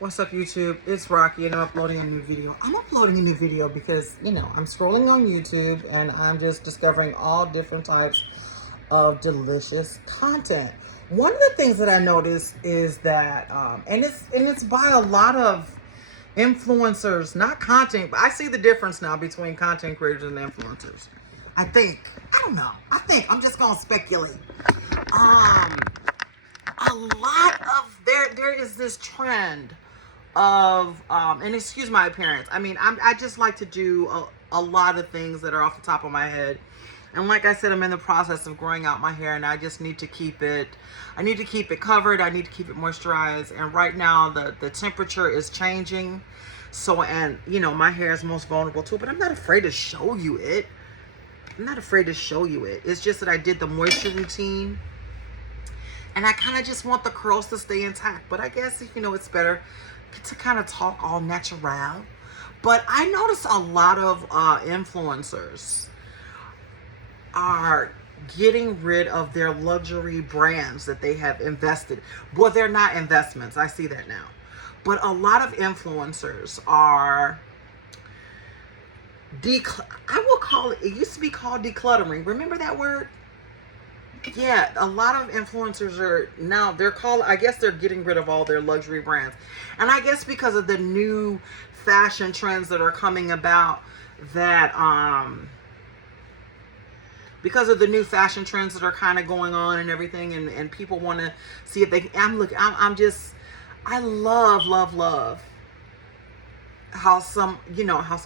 What's up, YouTube? It's Rocky, and I'm uploading a new video. I'm uploading a new video because, I'm scrolling on YouTube and I'm just discovering all different types of delicious content. One of the things that I noticed is that, and it's by a lot of influencers, not content, but I see the difference now between content creators and influencers. I don't know. I'm just gonna speculate. A lot of there is this trend of and excuse my appearance. I just like to do a lot of things that are off the top of my head. And like I said, I'm in the process of growing out my hair, and I just need to keep it covered. I need to keep it moisturized. And right now the temperature is changing. So, and my hair is most vulnerable to it, but I'm not afraid to show you it. It's just that I did the moisture routine, and I kind of just want the curls to stay intact. But I guess, it's better to kind of talk all natural. But I notice a lot of influencers are getting rid of their luxury brands that they have invested. Well, they're not investments. I see that now. But a lot of influencers are I will call it used to be called decluttering. Remember that word? Yeah, a lot of influencers are now, I guess they're getting rid of all their luxury brands. And I guess because of the new fashion trends that are coming about, because of the new fashion trends that are kind of going on and everything, and people want to see if they, I love how some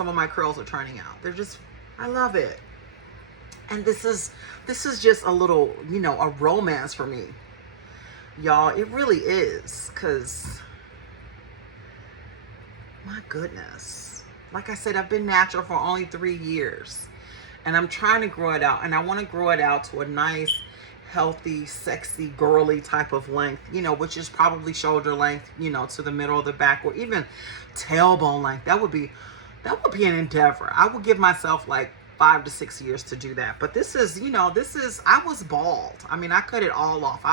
of my curls are turning out. I love it. And this is just a little, a romance for me, y'all. It really is, because my goodness, like I said, I've been natural for only 3 years, and I'm trying to grow it out, and I want to grow it out to a nice, healthy, sexy, girly type of length, which is probably shoulder length, to the middle of the back, or even tailbone length. That would be an endeavor. I would give myself like 5 to 6 years to do that. But I was bald. I cut it all off. I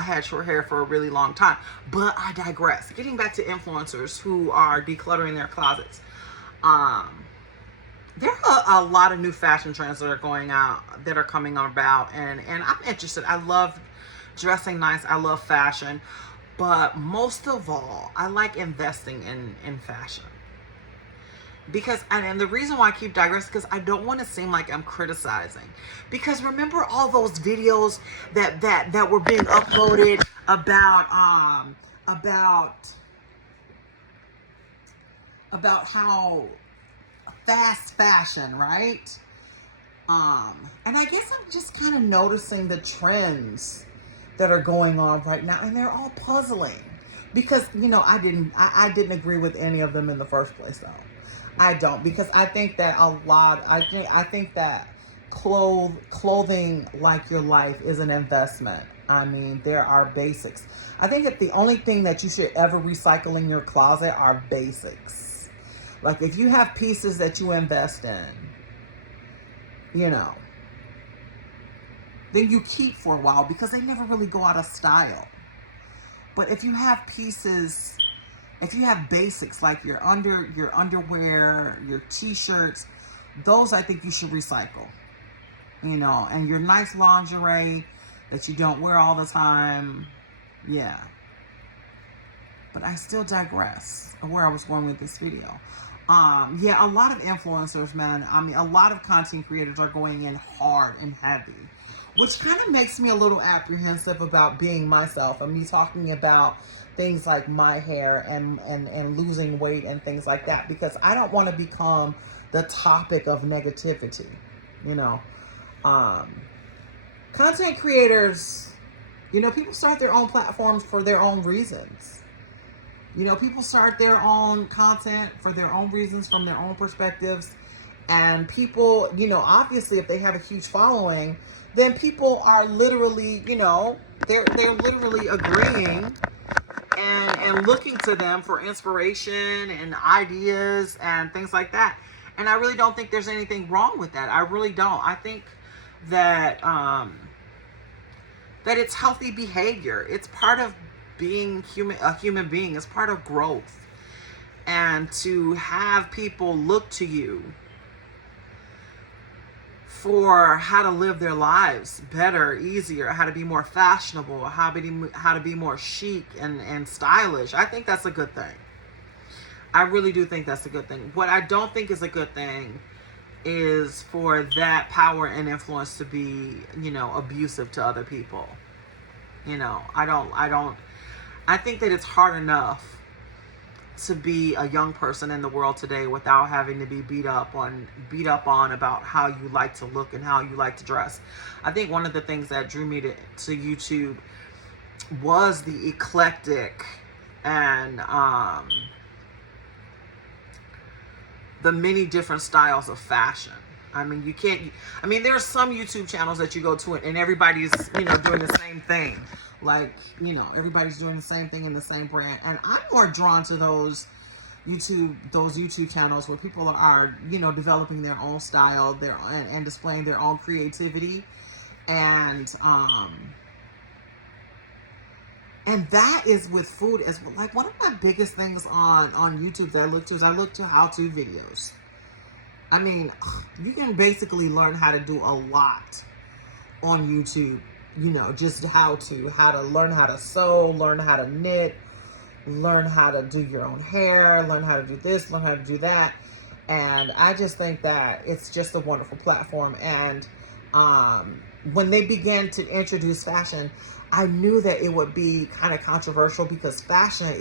had short hair for a really long time. But I digress. Getting back to influencers who are decluttering their closets. There are a lot of new fashion trends that are coming about, and I'm interested. I love dressing nice. I love fashion. But most of all, I like investing in fashion. Because, and the reason why I keep digressing, because I don't want to seem like I'm criticizing. Because remember all those videos that were being uploaded about how fast fashion, right? And I guess I'm just kind of noticing the trends that are going on right now, and they're all puzzling. Because I didn't agree with any of them in the first place, though. I don't, because I think that I think that clothing like your life is an investment. There are basics. I think that the only thing that you should ever recycle in your closet are basics. Like, if you have pieces that you invest in, then you keep for a while, because they never really go out of style. But if you have pieces, if you have basics like your underwear, your t-shirts, those I think you should recycle. And your nice lingerie that you don't wear all the time. Yeah. But I still digress of where I was going with this video. Yeah, a lot of influencers, man. A lot of content creators are going in hard and heavy, which kind of makes me a little apprehensive about being myself and me talking about things like my hair and losing weight and things like that, because I don't want to become the topic of negativity. Content creators, people start their own platforms for their own reasons. People start their own content for their own reasons, from their own perspectives. And people, obviously, if they have a huge following, then people are literally, they're literally agreeing and looking to them for inspiration and ideas and things like that. And I really don't think there's anything wrong with that. I really don't. I think that that it's healthy behavior. It's part of being a human being. It's part of growth. And to have people look to you for how to live their lives better, easier, how to be more fashionable, how to be more chic and stylish, I think that's a good thing. I really do think that's a good thing. What I don't think is a good thing is for that power and influence to be, abusive to other people. I think that it's hard enough to be a young person in the world today without having to be beat up on about how you like to look and how you like to dress. I think one of the things that drew me to YouTube was the eclectic and the many different styles of fashion. I mean, there are some YouTube channels that you go to and everybody's, doing the same thing. Like, everybody's doing the same thing in the same brand. And I'm more drawn to those YouTube channels where people are, developing their own style, and displaying their own creativity. And that is with food as well. Like, one of my biggest things on YouTube that I look to how-to videos. I mean, you can basically learn how to do a lot on YouTube. Just how to learn how to sew, learn how to knit, learn how to do your own hair, learn how to do this, learn how to do that. And I just think that it's just a wonderful platform. And when they began to introduce fashion, I knew that it would be kind of controversial because fashion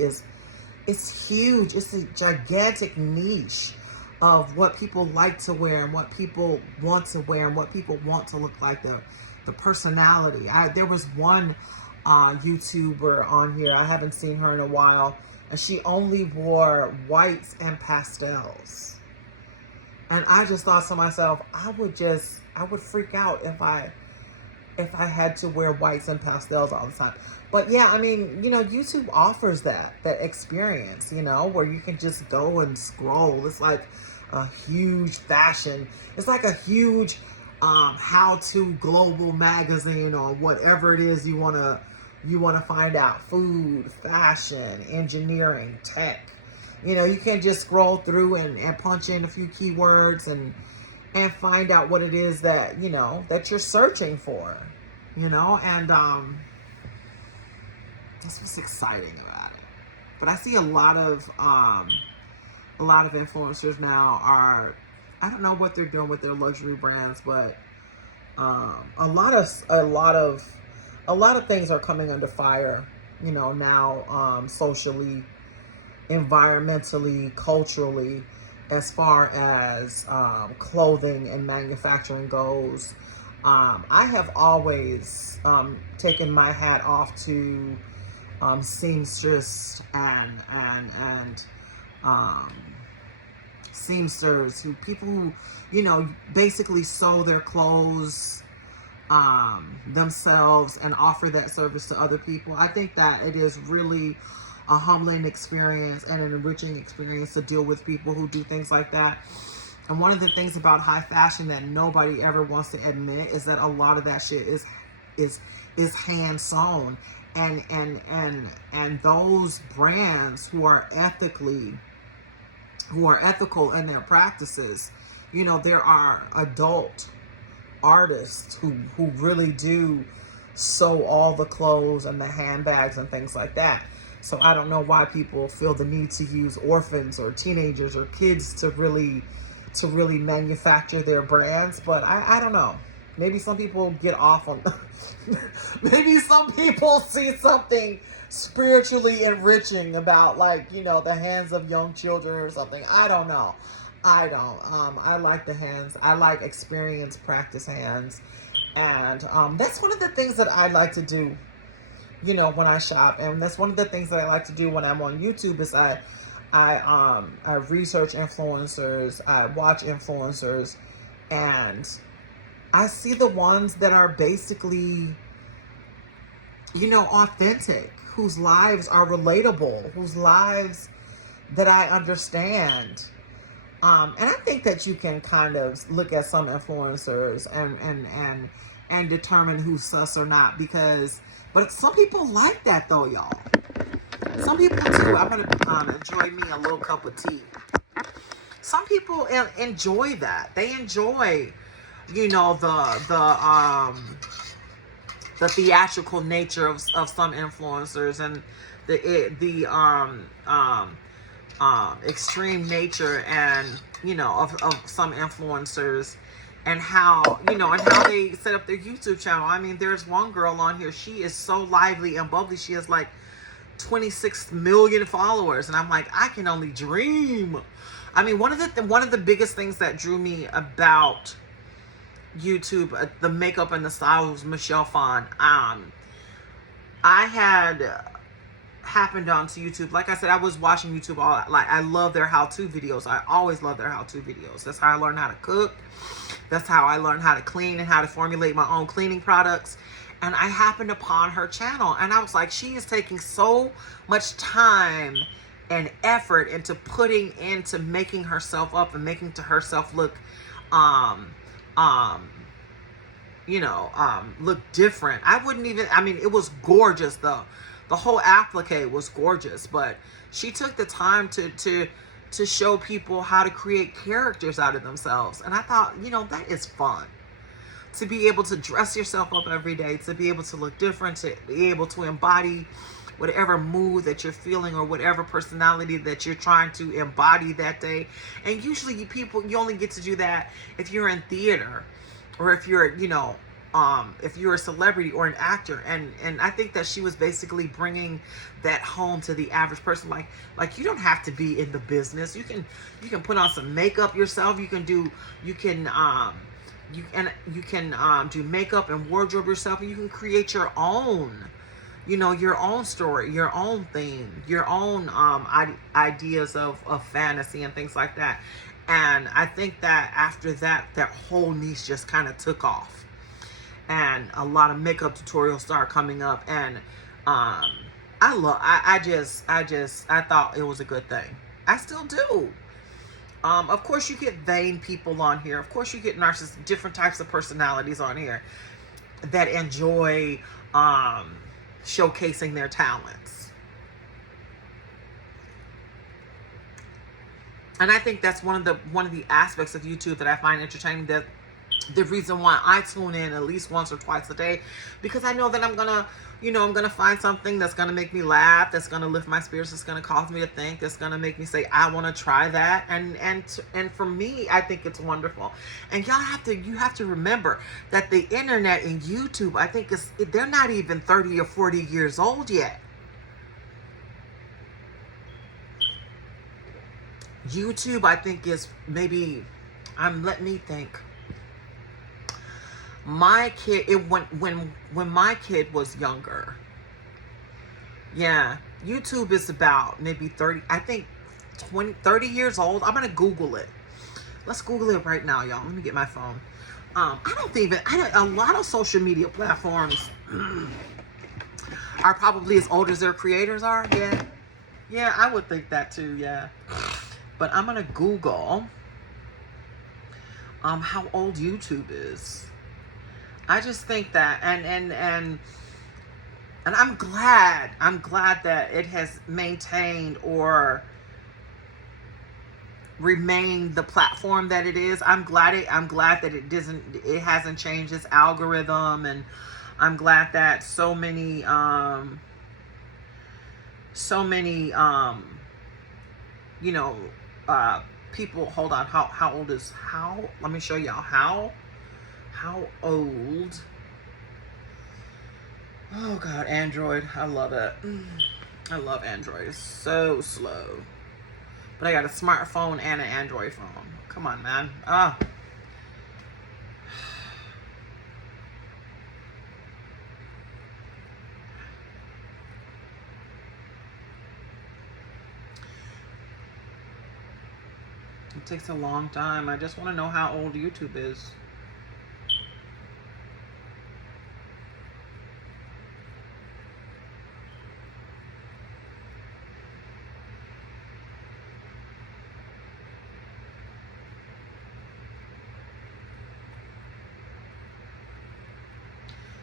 it's huge. It's a gigantic niche of what people like to wear and what people want to wear and what people want to look like, the personality. There was one YouTuber on here, I haven't seen her in a while, and she only wore whites and pastels. And I just thought to myself, I would freak out if I had to wear whites and pastels all the time. But yeah, I mean, YouTube offers that experience, where you can just go and scroll. It's like a huge fashion. It's like a huge how-to global magazine or whatever it is you want to find out. Food, fashion, engineering, tech. You can just scroll through and punch in a few keywords and find out what it is that, that you're searching for, and that's what's exciting about it. But I see a lot of influencers now are, I don't know what they're doing with their luxury brands, but a lot of things are coming under fire, now, socially, environmentally, culturally, as far as clothing and manufacturing goes. I have always taken my hat off to seamstress and seamsters, people who, basically sew their clothes themselves and offer that service to other people. I think that it is really a humbling experience and an enriching experience to deal with people who do things like that. And one of the things about high fashion that nobody ever wants to admit is that a lot of that shit is hand sewn. And those brands who are ethical in their practices, there are adult artists who really do sew all the clothes and the handbags and things like that. So I don't know why people feel the need to use orphans or teenagers or kids to really manufacture their brands. But I don't know. Maybe some people get off on maybe some people see something spiritually enriching about, like, the hands of young children or something. I don't know. I don't. I like the hands. I like experienced practice hands. And that's one of the things that I like to do, when I shop. And that's one of the things that I like to do when I'm on YouTube is I research influencers, I watch influencers, and I see the ones that are basically, authentic, whose lives are relatable, whose lives that I understand. And I think that you can kind of look at some influencers and determine who's sus or not, because But some people like that though, y'all. Some people do. I'm gonna enjoy me a little cup of tea. Some people enjoy that. They enjoy, you know, the theatrical nature of some influencers, and the extreme nature, and you know, of some influencers, and how, you know, and how they set up their YouTube channel. I mean, there's one girl on here, she is so lively and bubbly. She has like 26 million followers, and I'm like, I can only dream. I mean, one of the biggest things that drew me about YouTube, the makeup and the style, was Michelle Phan. I had happened onto YouTube. Like I said, I was watching YouTube all, like, I love their how-to videos. I always love their how-to videos. That's how I learned how to cook. That's how I learned how to clean and how to formulate my own cleaning products. And I happened upon her channel, and I was like, she is taking so much time and effort into putting into making herself up and making to herself look um um look different. I wouldn't even, I mean, it was gorgeous though. The whole applique was gorgeous, but she took the time to show people how to create characters out of themselves. And I thought, you know, that is fun. To be able to dress yourself up every day, to be able to look different, to be able to embody whatever mood that you're feeling or whatever personality that you're trying to embody that day. And usually you only get to do that if you're in theater, or if you're, if you're a celebrity or an actor. And I think that she was basically bringing that home to the average person. Like you don't have to be in the business. You can put on some makeup yourself. You can do makeup and wardrobe yourself, and you can create your own, your own story, your own theme, your own ideas of fantasy and things like that. And I think that after that, that whole niche just kind of took off, and a lot of makeup tutorials start coming up. And I thought it was a good thing. I still do. Of course, you get vain people on here. Of course, you get narcissists, different types of personalities on here that enjoy showcasing their talents. And I think that's one of the aspects of YouTube that I find entertaining. That the reason why I tune in at least once or twice a day, because I know that I'm gonna find something that's gonna make me laugh, that's gonna lift my spirits, that's gonna cause me to think, that's gonna make me say, I want to try that. And for me, I think it's wonderful. And you have to remember that the internet and YouTube, I think they're not even 30 or 40 years old yet. YouTube, I think, is maybe, let me think. My kid, when my kid was younger, yeah, YouTube is about maybe 30, I think 30 years old. I'm gonna Google it. Let's Google it right now, y'all. Let me get my phone. A lot of social media platforms are probably as old as their creators are. Yeah, I would think that too. Yeah, but I'm gonna Google how old YouTube is. I just think that, and I'm glad that it has maintained or remained the platform that it is. I'm glad that it hasn't changed its algorithm, and I'm glad that so many people. Hold on, how old is, let me show y'all how old. Oh God, Android. I love it. I love Android. It's so slow. But I got a smartphone and an Android phone. Come on, man. It takes a long time. I just want to know how old YouTube is.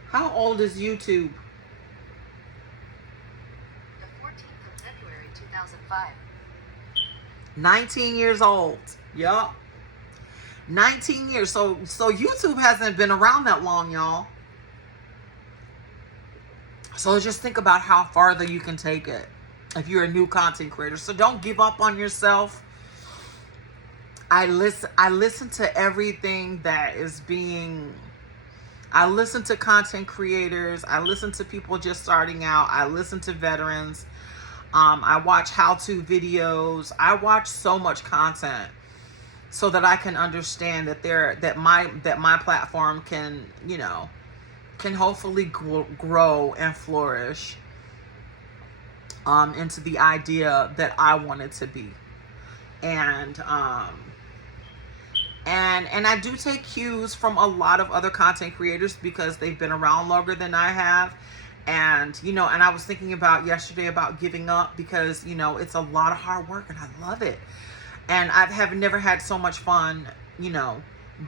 How old is YouTube? 2005. 19 years old. Yup. 19 years. So YouTube hasn't been around that long, y'all. So just think about how farther you can take it if you're a new content creator. So don't give up on yourself. I listen to everything that is being, I listen to content creators. I listen to people just starting out. I listen to veterans. I watch how-to videos. I watch so much content so that I can understand that my platform can, can hopefully grow and flourish into the idea that I want it to be. And I do take cues from a lot of other content creators because they've been around longer than I have. And, and I was thinking about yesterday about giving up because, it's a lot of hard work and I love it. And I have never had so much fun,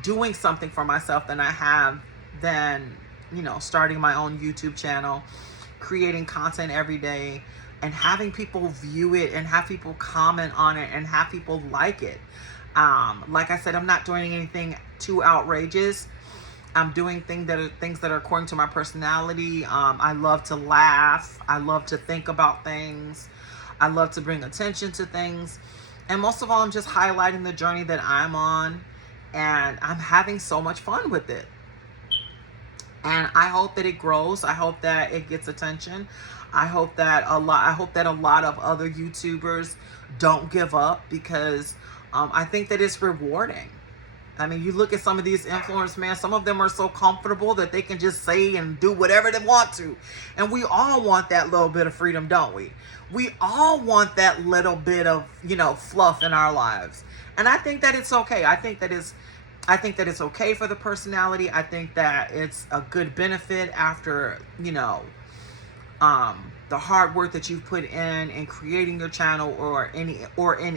doing something for myself than I have than, starting my own YouTube channel, creating content every day and having people view it and have people comment on it and have people like it. Like I said, I'm not doing anything too outrageous. I'm doing things that are according to my personality. I love to laugh. I love to think about things. I love to bring attention to things. And most of all, I'm just highlighting the journey that I'm on. And I'm having so much fun with it. And I hope that it grows. I hope that it gets attention. I hope that a lot of other YouTubers don't give up because I think that it's rewarding. I mean, you look at some of these influencers, man, some of them are so comfortable that they can just say and do whatever they want to. And we all want that little bit of freedom, don't we? We all want that little bit of, fluff in our lives. And I think that it's okay. I think that it's okay for the personality. I think that it's a good benefit after, the hard work that you've put in creating your channel or in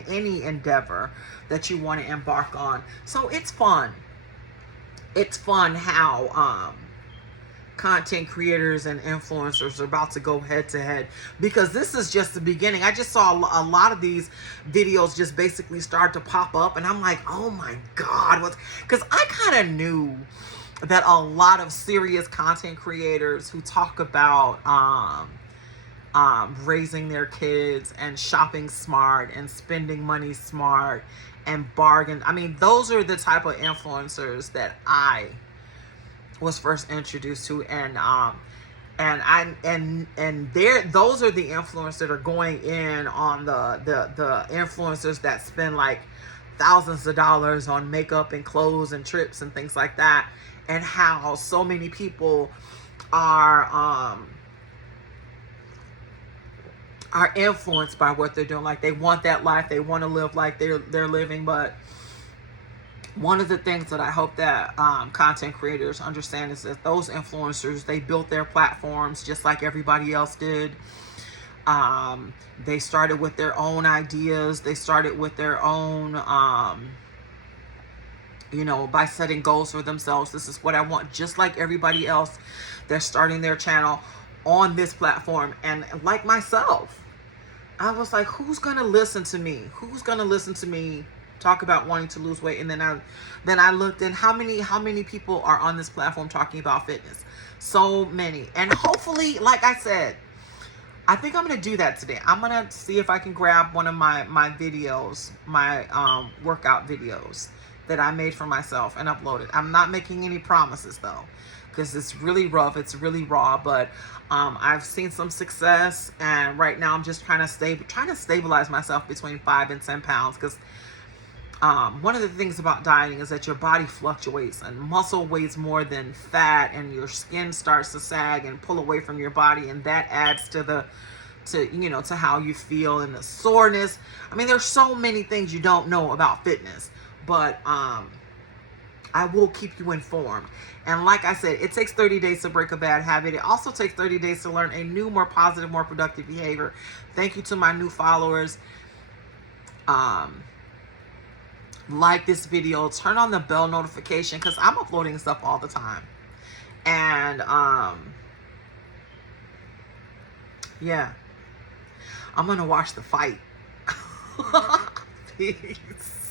any endeavor that you want to embark on. So it's fun. It's fun how content creators and influencers are about to go head to head because this is just the beginning. I just saw a lot of these videos just basically start to pop up and I'm like, oh my God, because I kind of knew that a lot of serious content creators who talk about raising their kids and shopping smart and spending money smart and bargain. I mean, those are the type of influencers that I was first introduced to, and those are the influencers that are going in on the influencers that spend like thousands of dollars on makeup and clothes and trips and things like that, and how so many people are influenced by what they're doing. Like they want that life, they want to live like they're living. But one of the things that I hope that content creators understand is that those influencers, they built their platforms just like everybody else did. They started with their own ideas. They started with their own, by setting goals for themselves. This is what I want. Just like everybody else, they're starting their channel on this platform. And like myself, I was like, who's going to listen to me? Who's going to listen to me talk about wanting to lose weight? And then I looked at how many people are on this platform talking about fitness. So many. And hopefully, like I said, I think I'm going to do that today. I'm going to see if I can grab one of my videos, my workout videos that I made for myself and upload it. I'm not making any promises though, because it's really rough. It's really raw, but I've seen some success, and right now I'm just trying to stabilize myself between 5 and 10 pounds, because one of the things about dieting is that your body fluctuates, and muscle weighs more than fat, and your skin starts to sag and pull away from your body, and that adds to how you feel and the soreness. I mean, there's so many things you don't know about fitness, but I will keep you informed. And like I said, it takes 30 days to break a bad habit. It also takes 30 days to learn a new, more positive, more productive behavior. Thank you to my new followers. Like this video, turn on the bell notification, because I'm uploading stuff all the time. And yeah. I'm gonna watch the fight. Peace.